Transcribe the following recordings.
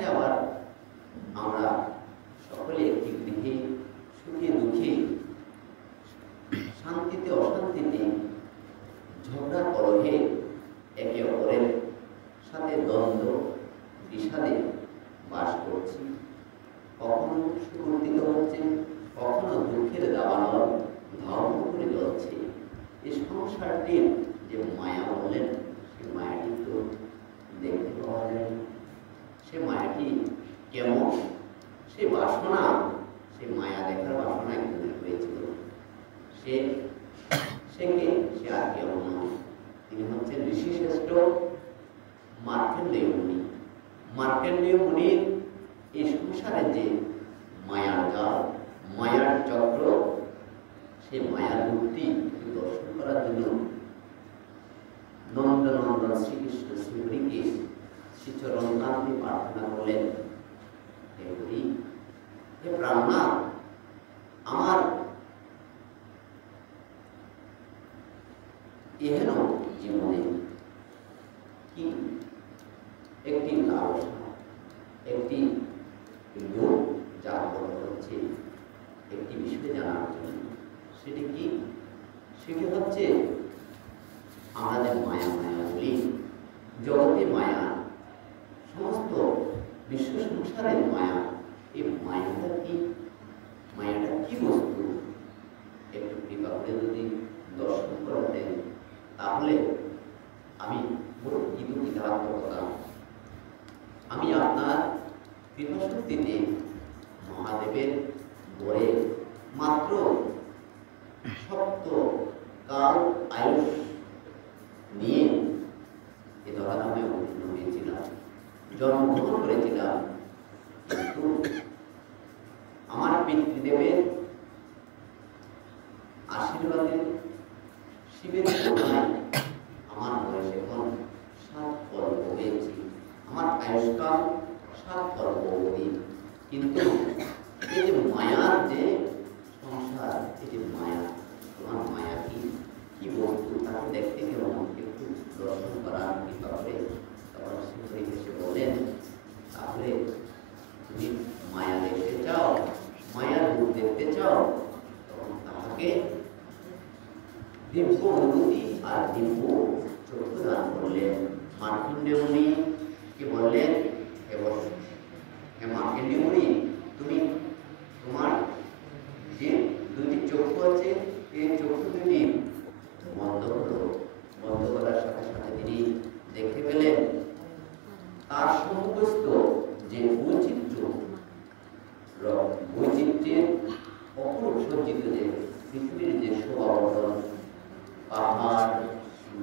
সংসারে আবার আমরা সকলে একটি গৃহে সুখে দুঃখে শান্তিতে অশান্তিতে ঝগড়া কলহে একে অপরের সাথে দ্বন্দ্ব বিষাদে বাস করছি। কখনো সুগঠিত হচ্ছে, কখনো দুঃখের দাবানল ধারণ করে যাচ্ছে। এই সংসারটির যে মায়া বললেন, সে মায়াটি তো দেখতে পাওয়া যায়। সে মায়াটি কেমন? সে বাসনা, সে মায়া দেখার বাসনা একজন হয়েছিল। সে কে? সে আর কেমন নয়, তিনি হচ্ছেন ঋষিশ্রেষ্ঠ মার্কেন্ডেয় মুনি। মার্কেন্ডেয় মুনির এই সংসারে যে মায়ার জাল, মায়ার চক্র, সে মায়ার মূর্তি দর্শন করার জন্য নন্দনন্দন শ্রীকৃষ্ণ শ্রীহরিকে শ্রীচরণ কান্তি প্রার্থনা করলেন, হে হরি, হে প্রাণনাথ, আমার এহেন জীবনে কি একটি লালসা, একটি লোভ জাগ্রত হচ্ছে একটি বিষয় জানার জন্য। সেটি কি? সেটি হচ্ছে আমাদের মায়া মায়া বলি, জগতে মায়া, সমস্ত বিশ্ব সংসারের মায়া। এই মায়াটা কি? মায়াটা কি বস্তু? একটু কৃপা করে যদি দর্শন করতেন, তাহলে আমি বড় কৃতজ্ঞতা, আমি আপনার কৃপাশক্তিতে মহাদেবের গড়ে মাত্র সপ্ত কাল আয়ুষ নিয়ে এ ধরাধামে অবতীর্ণ হয়েছিলাম, জন্মগ্রহণ করেছিলাম। কিন্তু আমার পিতৃদেবের আশীর্বাদে, শিবের করুণায় আমার বয়স এখন 7 কল্প হয়েছে, আমার আয়ুষ্কাল 7 কল্প অবধি। কিন্তু এই যে মায়ার যে সংসার, এই যে মায়া, তোমার মায়া কি বস্তু, তাকে দেখতে কেমন, একটু দর্শন করার কৃপা করে। তখন শ্রী এসে বলেন, তাহলে তুমি মায়া দেখতে চাও, মায়ার রূপ দেখতে চাও, তখন তাহাকে দিব্য অনুভূতি আর দিব্য চক্ষু দান করলেন। মার্কণ্ডেয় মুনি কে বললেন, হে মার্কণ্ডেয় মুনি, তুমি তোমার যে 2টি চক্ষু আছে, এই চক্ষু দুটি বন্ধ করো। বন্ধ করার সাথে সাথে তিনি দেখতে পেলেন তার সমস্ত যে বৈচিত্র্যের অপরূপ সজ্জিত যে পৃথিবীর যে শোভাবর্ধন, পাহাড়,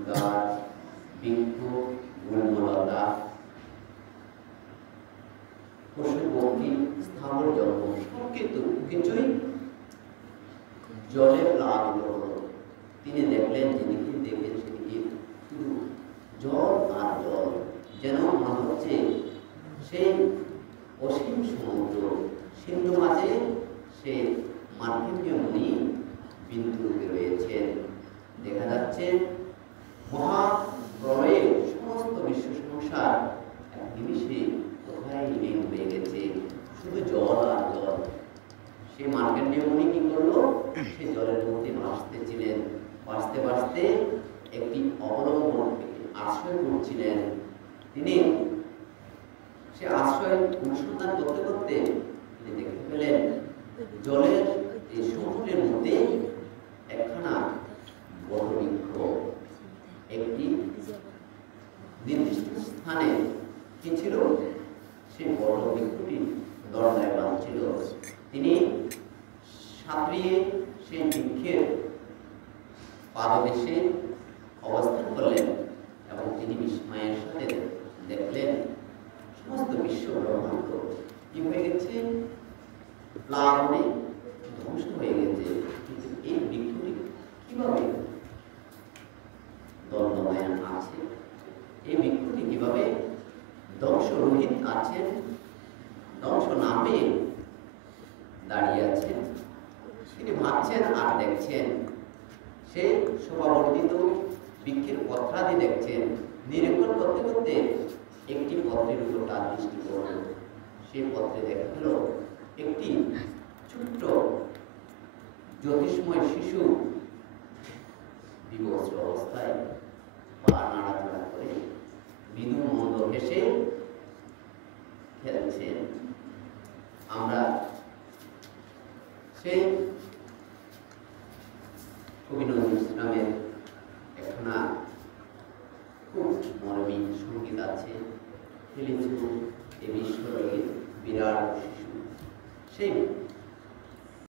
গাছ, বৃক্ষ, গুল্মলতা, পশু পক্ষী, স্থাবর জন্ম, কিছুই জলে প্লাবিত হলো। তিনি দেখলেন, যেদিকে দেখলেন সেদিকে শুধু জল আর জল, যেন মনে হচ্ছে সেই অসীম সমুদ্র, সিন্ধু মাঝে সে মার্কণ্ডেয় মুনি বিন্দু রূপে রয়েছেন। দেখা যাচ্ছে মহাপ্রলয়ে সমস্ত বিশ্ব সংসার এক নিমিষে কোথায় লীন হয়ে গেছে, শুধু জল আর জল। সে মার্কণ্ডেয় মুনি কি করলো? সে জলের মধ্যে ভাসতেছিলেন, ভাসতে ভাসতে একটি অবলম্বন, একটি আশ্রয় করছিলেন। তিনি সে আশ্রয় অনুসন্ধান করতে করতে তিনি দেখতে পেলেন জলের এই সমুদ্রের মধ্যে একখানা বড় বৃক্ষ একটি নির্দিষ্ট স্থানে কি ছিল, সেই বড় বৃক্ষটি দরজায় বাঁধছিল। তিনি সাঁতরিয়ে সেই বৃক্ষের পাদদেশে অবস্থান করলেন এবং তিনি বিস্ময়ের সাথে দেখলেন সমস্ত বিশ্ব ব্রহ্মাণ্ড কি হয়ে গেছে, প্লাবনে ধ্বংস হয়ে গেছে। কিন্তু এই বৃক্ষটি কিভাবে দণ্ডায়মান আছে, এই বৃক্ষটি কিভাবে ধ্বংসরহিত আছেন, ধ্বংস না পেয়ে দাঁড়িয়ে আছেন। তিনি ভাবছেন আর দেখছেন, সে শোভাবর্ধিত বৃক্ষের পত্রাদি দেখছেন। নিরীক্ষণ করতে করতে একটি পত্রের উপর তার দৃষ্টি পড়ল। একটি ছোট্ট জ্যোতিষ্ময় শিশু বিবস্ত্র অবস্থায় পা নাড়াচাড়া করে মৃদু মন্দ হেসে খেলছে। আমরা সেই কবি নজরুল ইসলামের একখানা খুব মর্মিক সঙ্গীত আছে, ফেলেছ এ বিশ্বকে বিরাট শিশু। সেই